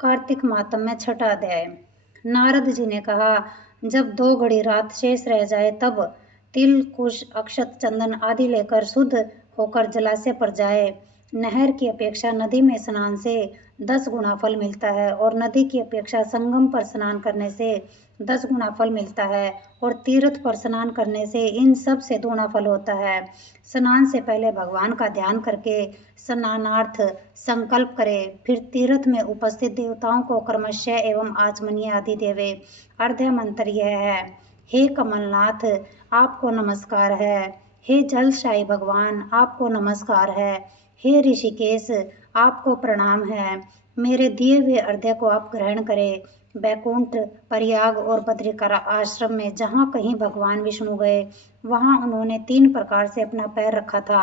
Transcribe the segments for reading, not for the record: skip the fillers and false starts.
कार्तिक मातम में छठा अध्याय। नारद जी ने कहा, जब 2 घड़ी रात शेष रह जाए तब तिल, कुश, अक्षत, चंदन आदि लेकर शुद्ध होकर जलाशय पर जाए। नहर की अपेक्षा नदी में स्नान से 10 गुना फल मिलता है और नदी की अपेक्षा संगम पर स्नान करने से 10 गुना फल मिलता है और तीर्थ पर स्नान करने से इन सब से दूना फल होता है। स्नान से पहले भगवान का ध्यान करके स्नानार्थ संकल्प करे, फिर तीर्थ में उपस्थित देवताओं को क्रमशः एवं आचमनीय आदि देवे। अर्घ्य मंत्र यह है, हे कमलनाथ आपको नमस्कार है, हे जलशाही भगवान आपको नमस्कार है, हे ऋषिकेश आपको प्रणाम है। मेरे दिए हुए अर्घ्य को आप ग्रहण करें। बैकुंठ, प्रयाग और बद्रिका आश्रम में जहाँ कहीं भगवान विष्णु गए वहाँ उन्होंने 3 प्रकार से अपना पैर रखा था।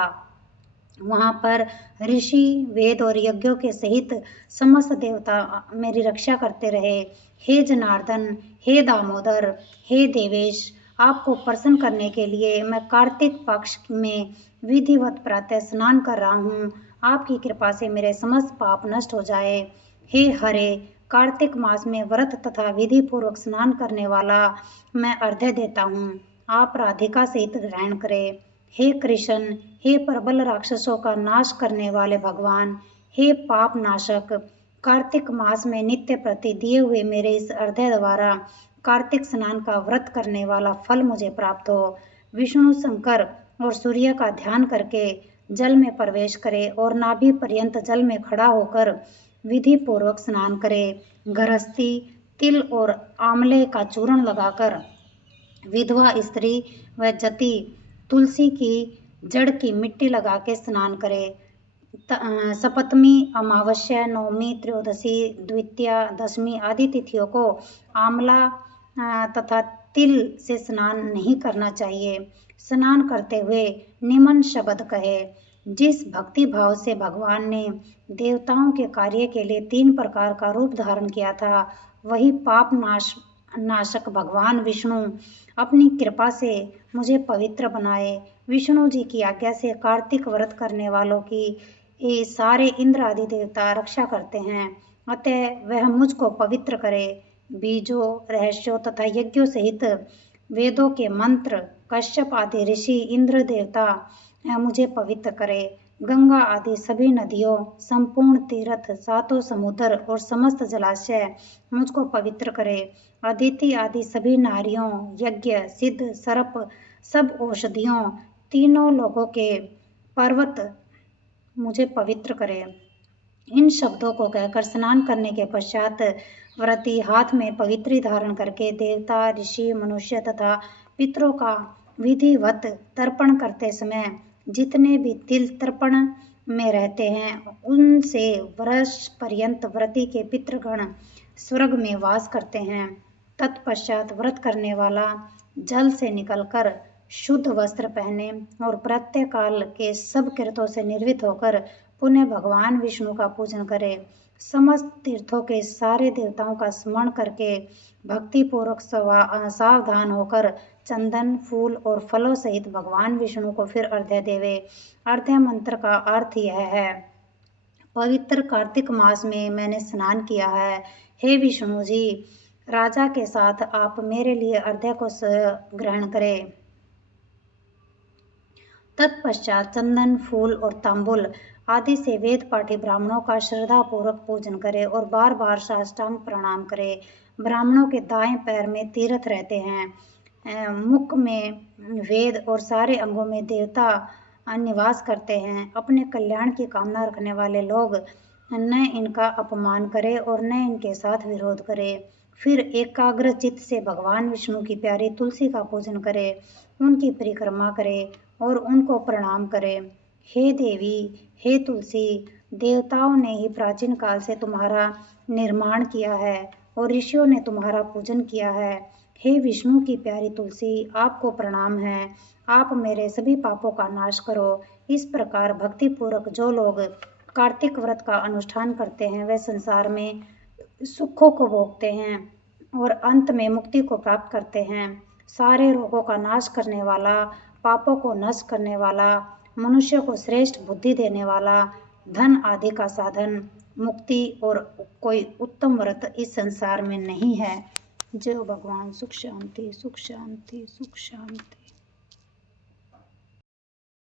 वहाँ पर ऋषि, वेद और यज्ञों के सहित समस्त देवता मेरी रक्षा करते रहे। हे जनार्दन, हे दामोदर, हे देवेश, आपको प्रसन्न करने के लिए मैं कार्तिक पक्ष में विधिवत प्रातः स्नान कर रहा हूँ। आपकी कृपा से मेरे समस्त पाप नष्ट हो जाए। हे हरे, कार्तिक मास में व्रत तथा विधि पूर्वक स्नान करने वाला मैं अर्घ्य देता हूँ। आप राधिका सहित ग्रहण करें। हे कृष्ण, हे प्रबल राक्षसों का नाश करने वाले भगवान, हे पाप नाशक, कार्तिक मास में नित्य प्रति दिए हुए मेरे इस अर्घ्य द्वारा कार्तिक स्नान का व्रत करने वाला फल मुझे प्राप्त हो। विष्णु, शंकर और सूर्य का ध्यान करके जल में प्रवेश करे और नाभि पर्यंत जल में खड़ा होकर विधि पूर्वक स्नान करे। गृहस्थी तिल और आंवले का चूर्ण लगाकर विधवा स्त्री व जति तुलसी की जड़ की मिट्टी लगा के स्नान करे। सप्तमी, अमावस्या, नवमी, त्रयोदशी, द्वितीया, दशमी आदि तिथियों को आंवला तथा तिल से स्नान नहीं करना चाहिए। स्नान करते हुए निमन शब्द कहे। जिस भक्ति भाव से भगवान ने देवताओं के कार्य के लिए 3 प्रकार का रूप धारण किया था, वही पाप नाशक भगवान विष्णु अपनी कृपा से मुझे पवित्र बनाए। विष्णु जी की आज्ञा से कार्तिक व्रत करने वालों की ये सारे इंद्र आदि देवता रक्षा करते हैं, अतः वह मुझको पवित्र करे। बीजों, रहस्यों तथा यज्ञों सहित वेदों के मंत्र, कश्यप आदि ऋषि, इंद्र देवता मुझे पवित्र करे। गंगा आदि सभी नदियों, संपूर्ण तीर्थ, 7 समुद्र और समस्त जलाशय मुझको पवित्र करे। अदिति आदि सभी नारियों, यज्ञ, सिद्ध, सर्प, सब औषधियों, तीनों लोगों के पर्वत मुझे पवित्र करे। इन शब्दों को कहकर स्नान करने के पश्चात व्रती हाथ में पवित्री धारण करके देवता, ऋषि, मनुष्य तथा पितरों का विधिवत तर्पण करते समय जितने भी तिल तर्पण में रहते हैं उनसे वर्ष पर्यंत व्रती के पितृगण स्वर्ग में वास करते हैं। तत्पश्चात व्रत करने वाला जल से निकलकर शुद्ध वस्त्र पहने और प्रातः काल के सब कृत्यों से निर्वृत होकर पुनः भगवान विष्णु का पूजन करे। समस्त तीर्थों के सारे देवताओं का स्मरण करके भक्ति पूर्वक सावधान होकर चंदन, फूल और फलों सहित भगवान विष्णु को फिर अर्घ्य देवे। अर्घ्य मंत्र का अर्थ यह है, पवित्र कार्तिक मास में मैंने स्नान किया है। हे विष्णु जी, राजा के साथ आप मेरे लिए अर्घ्य को ग्रहण करें। तत्पश्चात चंदन, फूल और तांबुल आदि से वेद पाठी ब्राह्मणों का श्रद्धा पूर्वक पूजन करे और बार बार साष्टांग प्रणाम करे। ब्राह्मणों के दाएं पैर में तीर्थ रहते हैं, मुख में वेद और सारे अंगों में देवता निवास करते हैं। अपने कल्याण की कामना रखने वाले लोग न इनका अपमान करे और न इनके साथ विरोध करे। फिर एकाग्र चित्त से भगवान विष्णु की प्यारी तुलसी का पूजन करे, उनकी परिक्रमा करे और उनको प्रणाम करे। हे देवी, हे तुलसी, देवताओं ने ही प्राचीन काल से तुम्हारा निर्माण किया है और ऋषियों ने तुम्हारा पूजन किया है। हे विष्णु की प्यारी तुलसी, आपको प्रणाम है। आप मेरे सभी पापों का नाश करो। इस प्रकार भक्ति पूर्वक जो लोग कार्तिक व्रत का अनुष्ठान करते हैं वे संसार में सुखों को भोगते हैं और अंत में मुक्ति को प्राप्त करते हैं। सारे रोगों का नाश करने वाला, पापों को नष्ट करने वाला, मनुष्य को श्रेष्ठ बुद्धि देने वाला, धन आदि का साधन मुक्ति और कोई उत्तम व्रत इस संसार में नहीं है। जय भगवान। सुख शांति, सुख शांति, सुख शांति।